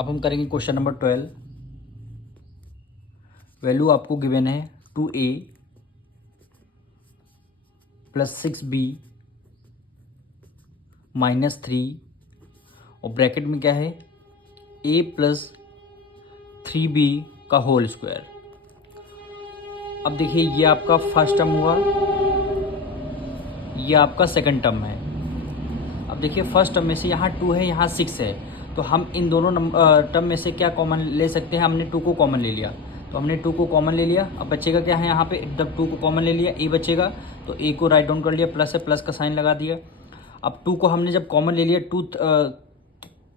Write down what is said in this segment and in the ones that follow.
अब हम करेंगे क्वेश्चन नंबर 12। वैल्यू आपको गिवन है 2a प्लस 6b माइनस 3 और ब्रैकेट में क्या है a प्लस 3b का होल स्क्वायर। अब देखिए ये आपका फर्स्ट टर्म हुआ, ये आपका सेकंड टर्म है। अब देखिए फर्स्ट टर्म में से यहाँ 2 है, यहाँ 6 है, तो हम इन दोनों टर्म में से क्या कॉमन ले सकते हैं। हमने 2 को कॉमन ले लिया, तो हमने 2 को कॉमन ले लिया। अब बचेगा क्या है, यहाँ पे जब 2 को कॉमन ले लिया a बचेगा, तो a को राइट डाउन कर लिया, प्लस है, प्लस का साइन लगा दिया। अब 2 को हमने जब कॉमन ले लिया, 2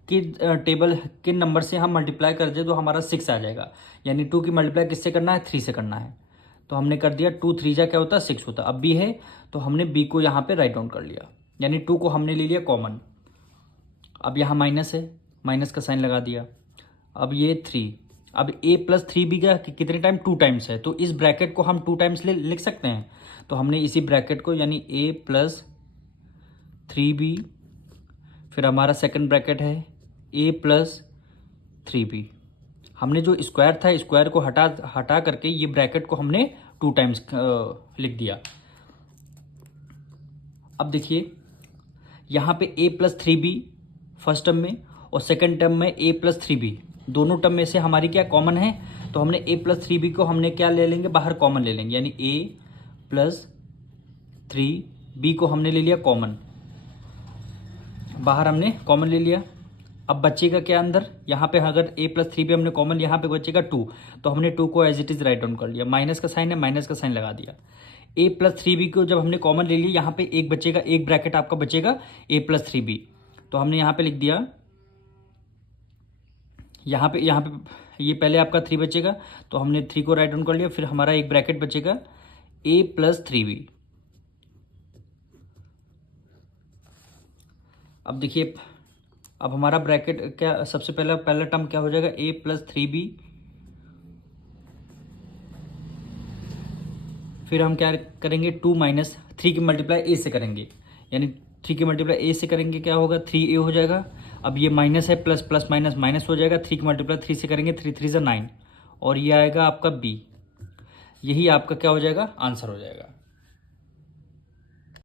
की टेबल के नंबर से हम मल्टीप्लाई कर दे तो हमारा 6 आ जाएगा। यानी 2 की मल्टीप्लाई किससे करना है, 3 से करना है। तो हमने कर दिया 2 3 जा क्या होता है 6 होता है। अब b है तो हमने b को यहाँ पे राइट डाउन कर लिया, यानी 2 को हमने ले लिया कॉमन। अब यहाँ माइनस है, माइनस का साइन लगा दिया। अब ये 3, अब a प्लस 3b का कितने टाइम, 2 टाइम्स है, तो इस ब्रैकेट को हम 2 टाइम्स लिख सकते हैं। तो हमने इसी ब्रैकेट को यानी a प्लस 3b, फिर हमारा सेकंड ब्रैकेट है a प्लस 3b। हमने जो स्क्वायर था, स्क्वायर को हटा करके ये ब्रैकेट को हमने 2 टाइम्स लिख दिया। अब देखिए यहाँ पे a plus 3b first term में और सेकंड टर्म में a प्लस 3b, दोनों टर्म में से हमारी क्या कॉमन है, तो हमने a प्लस 3b को हमने क्या ले लेंगे, बाहर कॉमन ले लेंगे, यानी a प्लस 3b को हमने ले लिया कॉमन, बाहर हमने कॉमन ले लिया। अब बचेगा क्या अंदर, यहाँ पे अगर a प्लस 3b हमने कॉमन, यहाँ पे बचेगा 2, तो हमने 2 को as it is write down कर लिया। माइनस का साइन है, माइनस का साइन लगा दिया। a प्लस 3b को जब हमने कॉमन ले लिया, यहाँ पे एक बचेगा, एक ब्रैकेट आपका बचेगा a प्लस 3b, तो हमने यहाँ पे लिख दिया, यहाँ पे ये पहले आपका 3 बचेगा, तो हमने 3 को राइट डाउन कर लिया। फिर हमारा एक ब्रैकेट बचेगा a प्लस 3b। अब देखिए अब हमारा ब्रैकेट क्या, सबसे पहला टर्म क्या हो जाएगा, a प्लस 3b, फिर हम क्या करेंगे 2 माइनस 3 की मल्टीप्लाई a से करेंगे, यानी 3 की मल्टीप्लाई a से करेंगे क्या होगा 3a हो जाएगा। अब ये माइनस है, प्लस प्लस माइनस माइनस हो जाएगा, 3 की मल्टीप्लाई 3 से करेंगे, 3 3 9, और ये आएगा आपका b। यही आपका क्या हो जाएगा, आंसर हो जाएगा।